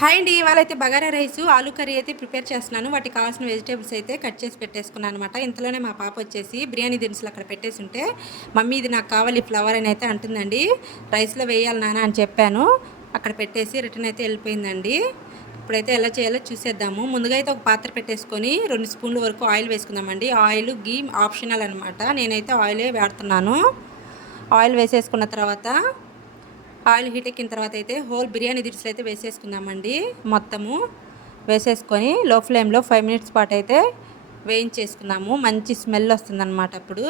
Hi అండి. ఇవాళైతే bagara rice, ఆలు curry అయితే ప్రిపేర్ చేస్తున్నాను. వాటికి కావాల్సిన వెజిటేబుల్స్ అయితే కట్ చేసి పెట్టేసుకున్నాను అనమాట. ఇంతలోనే మా పాప వచ్చేసి బిర్యానీ దినుసులు అక్కడ పెట్టేసుంటే, మమ్మీ ఇది నాకు కావాలి ఫ్లవర్ అని అయితే అంటుందండి. రైస్‌లో వేయాలి నాన్న అని చెప్పాను. అక్కడ పెట్టేసి రిటర్న్ అయితే వెళ్ళిపోయిందండి. ఇప్పుడైతే ఎలా చేయాలో చూసేద్దాము. ముందుగా అయితే ఒక పాత్ర పెట్టేసుకొని 2 స్పూన్ల వరకు ఆయిల్ వేసుకుందామండి. ఆయిల్, ఘీ ఆప్షనల్ అనమాట. నేనైతే ఆయిలే వాడుతున్నాను. ఆయిల్ వేసేసుకున్న తర్వాత ఆయిల్ హీట్ ఎక్కిన తర్వాత అయితే హోల్ బిర్యానీ దినుసులు అయితే వేసేసుకుందామండి. మొత్తము వేసేసుకొని లో ఫ్లేమ్లో 5 మినిట్స్ పాటు అయితే వేయించేసుకుందాము. మంచి స్మెల్ వస్తుందన్నమాట. అప్పుడు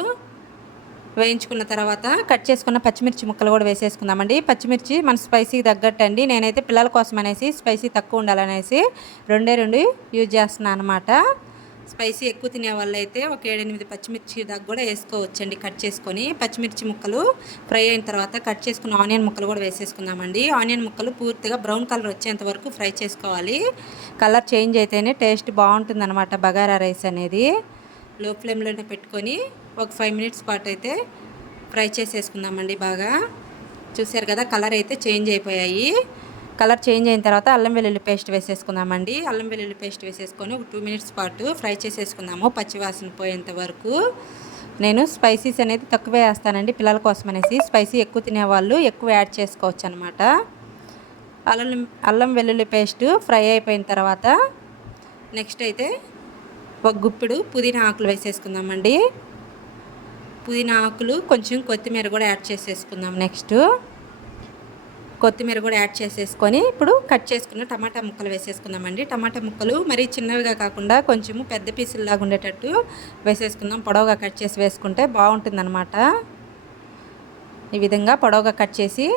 వేయించుకున్న తర్వాత కట్ చేసుకున్న పచ్చిమిర్చి ముక్కలు కూడా వేసేసుకుందామండి. పచ్చిమిర్చి మన స్పైసీకి తగ్గట్టు అండి. నేనైతే పిల్లల కోసం అనేసి స్పైసీ తక్కువ ఉండాలనేసి రెండే యూజ్ చేస్తున్నాను అనమాట. స్పైసీ ఎక్కువ తినే వాళ్ళైతే ఒక 7-8 పచ్చిమిర్చి దాకా కూడా వేసుకోవచ్చండి. కట్ చేసుకొని పచ్చిమిర్చి ముక్కలు ఫ్రై అయిన తర్వాత కట్ చేసుకున్న ఆనియన్ ముక్కలు కూడా వేసేసుకుందామండి. ఆనియన్ ముక్కలు పూర్తిగా బ్రౌన్ కలర్ వచ్చేంత వరకు ఫ్రై చేసుకోవాలి. కలర్ చేంజ్ అయితేనే టేస్ట్ బాగుంటుందన్నమాట బగారా రైస్ అనేది. లో ఫ్లేమ్లోనే పెట్టుకొని ఒక 5 మినిట్స్ పాటు అయితే ఫ్రై చేసేసుకుందామండి. బాగా చూసారు కదా, కలర్ అయితే చేంజ్ అయిపోయాయి. కలర్ చేంజ్ అయిన తర్వాత అల్లం వెల్లుల్లి పేస్ట్ వేసేసుకుందామండి. అల్లం వెల్లుల్లి పేస్ట్ వేసేసుకొని ఒక 2 మినిట్స్ పాటు ఫ్రై చేసేసుకుందాము పచ్చివాసన పోయేంత వరకు. నేను స్పైసీస్ అనేది తక్కువే వేస్తానండి పిల్లల కోసం అనేసి. స్పైసీ ఎక్కువ తినేవాళ్ళు ఎక్కువ యాడ్ చేసుకోవచ్చు అనమాట. అల్లం వెల్లుల్లి పేస్ట్ ఫ్రై అయిపోయిన తర్వాత నెక్స్ట్ అయితే ఒక గుప్పిడు పుదీనా ఆకులు వేసేసుకుందామండి. పుదీనా ఆకులు కొంచెం కొత్తిమీర కూడా యాడ్ చేసేసుకుందాం. నెక్స్ట్ కొత్తిమీర కూడా యాడ్ చేసేసుకొని ఇప్పుడు కట్ చేసుకున్న టమాటా ముక్కలు వేసేసుకుందామండి. టమాటా ముక్కలు మరీ చిన్నవిగా కాకుండా కొంచెము పెద్ద పీసుల్లాగా ఉండేటట్టు వేసేసుకుందాం. పొడవుగా కట్ చేసి వేసుకుంటే బాగుంటుందన్నమాట. ఈ విధంగా పొడవుగా కట్ చేసి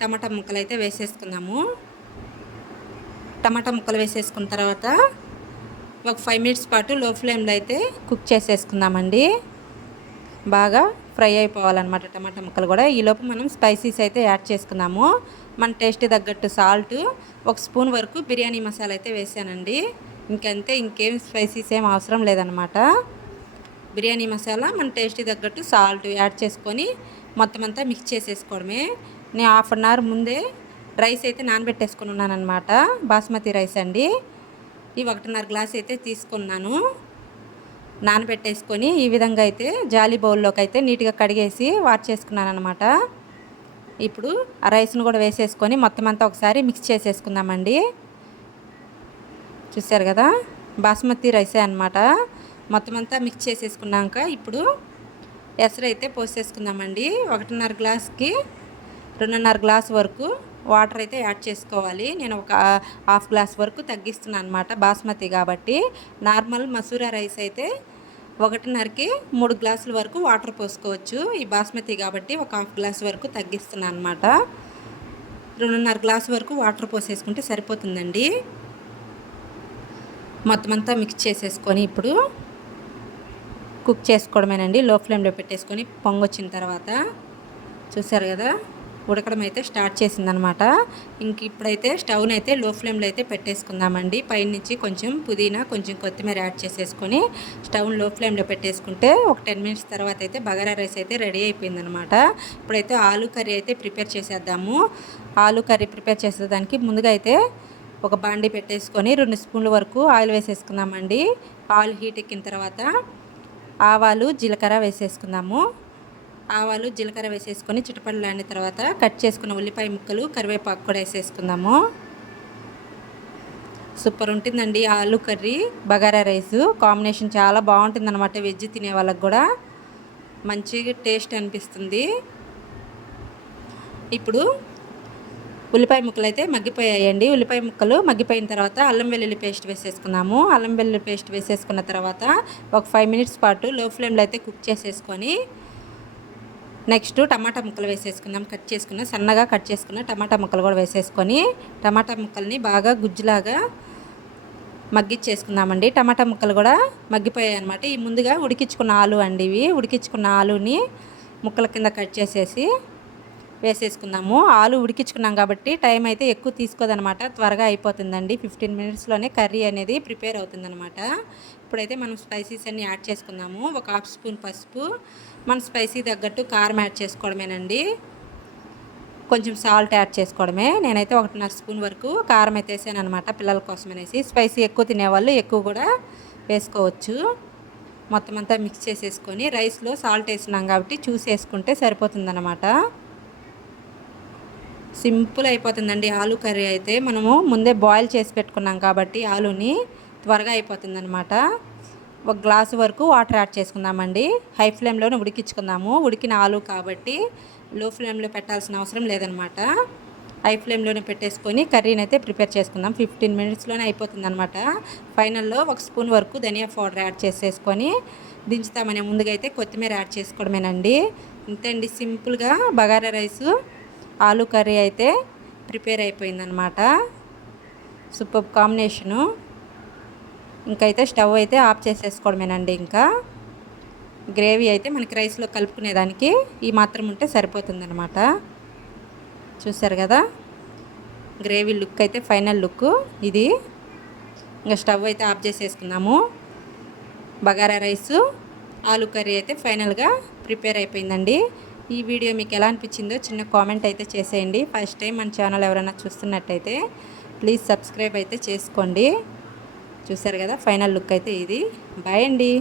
టమాటా ముక్కలు అయితే వేసేసుకుందాము. టమాటా ముక్కలు వేసేసుకున్న తర్వాత ఒక 5 మినిట్స్ పాటు లో ఫ్లేమ్లో అయితే కుక్ చేసేసుకుందామండి. బాగా ఫ్రై అయిపోవాలన్నమాట టమాటా ముక్కలు కూడా. ఈలోపు మనం స్పైసీస్ అయితే యాడ్ చేసుకుందాము. మన టేస్ట్ తగ్గట్టు సాల్ట్, 1 స్పూన్ వరకు బిర్యానీ మసాలా అయితే వేసానండి. ఇంకంతే, ఇంకేం స్పైసీస్ ఏం అవసరం లేదనమాట. బిర్యానీ మసాలా మన టేస్ట్ తగ్గట్టు సాల్ట్ యాడ్ చేసుకొని మొత్తం అంతా మిక్స్ చేసేసుకోవడమే. నేను హాఫ్ అన్ అవర్ ముందే రైస్ అయితే నానబెట్టేసుకొని ఉన్నానమాట. బాస్మతి రైస్ అండి. ఈ 1.5 గ్లాస్ అయితే తీసుకున్నాను. నానబెట్టేసుకొని ఈ విధంగా అయితే జాలీ బౌల్లోకి అయితే నీట్గా కడిగేసి వాష్ చేసుకున్నాను అనమాట. ఇప్పుడు ఆ రైస్ను కూడా వేసేసుకొని మొత్తం అంతా ఒకసారి మిక్స్ చేసేసుకుందామండి. చూసారు కదా, బాస్మతి రైసే అనమాట. మొత్తం అంతా మిక్స్ చేసేసుకున్నాక ఇప్పుడు ఎసరు అయితే పోసేసుకుందామండి. 1.5 గ్లాస్కి 2.5 గ్లాస్ వరకు వాటర్ అయితే యాడ్ చేసుకోవాలి. నేను ఒక హాఫ్ గ్లాస్ వరకు తగ్గిస్తున్నాను అనమాట, బాస్మతి కాబట్టి. నార్మల్ మసూరా రైస్ అయితే 1.5కి 3 గ్లాసుల వరకు వాటర్ పోసుకోవచ్చు. ఈ బాస్మతి కాబట్టి ఒక హాఫ్ గ్లాస్ వరకు తగ్గిస్తున్నాను అనమాట. 2.5 గ్లాస్ వరకు వాటర్ పోసేసుకుంటే సరిపోతుందండి. మొత్తం అంతా మిక్స్ చేసేసుకొని ఇప్పుడు కుక్ చేసుకోవడమేనండి. లో ఫ్లేమ్లో పెట్టేసుకొని పొంగొచ్చిన తర్వాత చూసారు కదా, ఉడకడం అయితే స్టార్ట్ చేసిందనమాట. ఇంక ఇప్పుడైతే స్టవ్ని అయితే లో ఫ్లేమ్లో అయితే పెట్టేసుకుందామండి. పైనుంచి కొంచెం పుదీనా, కొంచెం కొత్తిమీర యాడ్ చేసేసుకొని స్టవ్ని లో ఫ్లేమ్లో పెట్టేసుకుంటే ఒక 10 మినిట్స్ తర్వాత అయితే బగారా రైస్ అయితే రెడీ అయిపోయిందనమాట. ఇప్పుడైతే ఆలు కర్రీ అయితే ప్రిపేర్ చేసేద్దాము. ఆలు కర్రీ ప్రిపేర్ చేసేదానికి ముందుగా అయితే ఒక బాండీ పెట్టేసుకొని 2 స్పూన్ల వరకు ఆయిల్ వేసేసుకుందామండి. ఆయిల్ హీట్ ఎక్కిన తర్వాత ఆవాలు, జీలకర్ర వేసేసుకుందాము. ఆవాలు, జీలకర్ర వేసేసుకొని చిటపటలాడిన తర్వాత కట్ చేసుకున్న ఉల్లిపాయ ముక్కలు, కరివేపాకు కూడా వేసేసుకుందాము. సూపర్ ఉంటుందండి ఆలు కర్రీ బగారా రైసు. కాంబినేషన్ చాలా బాగుంటుందన్నమాట. వెజ్ తినే వాళ్ళకి కూడా మంచి టేస్ట్ అనిపిస్తుంది. ఇప్పుడు ఉల్లిపాయ ముక్కలు అయితే మగ్గిపోయాయండి. ఉల్లిపాయ ముక్కలు మగ్గిపోయిన తర్వాత అల్లం వెల్లుల్లి పేస్ట్ వేసేసుకున్నాము. అల్లం వెల్లుల్లి పేస్ట్ వేసేసుకున్న తర్వాత ఒక 5 మినిట్స్ పాటు లో ఫ్లేమ్లో అయితే కుక్ చేసేసుకొని నెక్స్ట్ టమాటా ముక్కలు వేసేసుకుందాం. సన్నగా కట్ చేసుకున్న టమాటా ముక్కలు కూడా వేసేసుకొని టమాటా ముక్కల్ని బాగా గుజ్జులాగా మగ్గిచ్చేసుకుందామండి. టమాటా ముక్కలు కూడా మగ్గిపోయాయి అనమాట. ఈ ముందుగా ఉడికించుకున్న ఆలు అండి. ఇవి ఉడికించుకున్న ఆలుని ముక్కల కింద కట్ చేసేసి వేసేసుకుందాము. ఆలు ఉడికించుకున్నాం కాబట్టి టైం అయితే ఎక్కువ తీసుకోదనమాట. త్వరగా అయిపోతుందండి. 15 మినిట్స్లోనే కర్రీ అనేది ప్రిపేర్ అవుతుందనమాట. ఇప్పుడైతే మనం స్పైసీస్ అన్నీ యాడ్ చేసుకుందాము. ఒక హాఫ్ స్పూన్ పసుపు, మన స్పైసీ తగ్గట్టు కారం యాడ్ చేసుకోవడమేనండి. కొంచెం సాల్ట్ యాడ్ చేసుకోవడమే. నేనైతే 1.5 స్పూన్ వరకు కారం అయితే వేసాను అనమాట, పిల్లల కోసం అనేసి. స్పైసీ ఎక్కువ తినేవాళ్ళు ఎక్కువ కూడా వేసుకోవచ్చు. మొత్తం అంతా మిక్స్ చేసేసుకొని రైస్లో సాల్ట్ వేసినాం కాబట్టి చూసి వేసుకుంటే సరిపోతుందన్నమాట. సింపుల్ అయిపోతుందండి ఆలు కర్రీ అయితే. మనము ముందే బాయిల్ చేసి పెట్టుకున్నాం కాబట్టి ఆలుని త్వరగా అయిపోతుందన్నమాట. 1 గ్లాసు వరకు వాటర్ యాడ్ చేసుకుందామండి. హై ఫ్లేమ్లోనే ఉడికించుకుందాము. ఉడికిన ఆలు కాబట్టి లో ఫ్లేమ్లో పెట్టాల్సిన అవసరం లేదనమాట. హై ఫ్లేమ్లోనే పెట్టేసుకొని కర్రీని అయితే ప్రిపేర్ చేసుకుందాం. 15 మినిట్స్లోనే అయిపోతుంది అనమాట. ఫైనల్లో 1 స్పూన్ వరకు ధనియా పౌడర్ యాడ్ చేసేసుకొని దించుతామనే ముందుగా అయితే కొత్తిమీర యాడ్ చేసుకోవడమేనండి. ఇంతే అండి, సింపుల్గా బగారా రైసు ఆలు కర్రీ అయితే ప్రిపేర్ అయిపోయిందనమాట. Super combination. ఇంకైతే స్టవ్ అయితే ఆఫ్ చేసేసుకోవడమేనండి. ఇంకా గ్రేవీ అయితే మనకి రైస్లో కలుపుకునేదానికి ఈ మాత్రం ఉంటే సరిపోతుందనమాట. చూసారు కదా, గ్రేవీ లుక్ అయితే ఫైనల్ లుక్ ఇది. ఇంకా స్టవ్ అయితే ఆఫ్ చేసేసుకున్నాము. బగారా రైసు ఆలు కర్రీ అయితే ఫైనల్గా ప్రిపేర్ అయిపోయిందండి. ఈ వీడియో మీకు ఎలా అనిపించిందో చిన్న కామెంట్ అయితే చేసేయండి. ఫస్ట్ టైం మన ఛానల్ ఎవరైనా చూస్తున్నట్టయితే ప్లీజ్ సబ్స్క్రైబ్ అయితే చేసుకోండి. చూసారు కదా, ఫైనల్ లుక్ అయితే ఇది. బాయ్ అండి.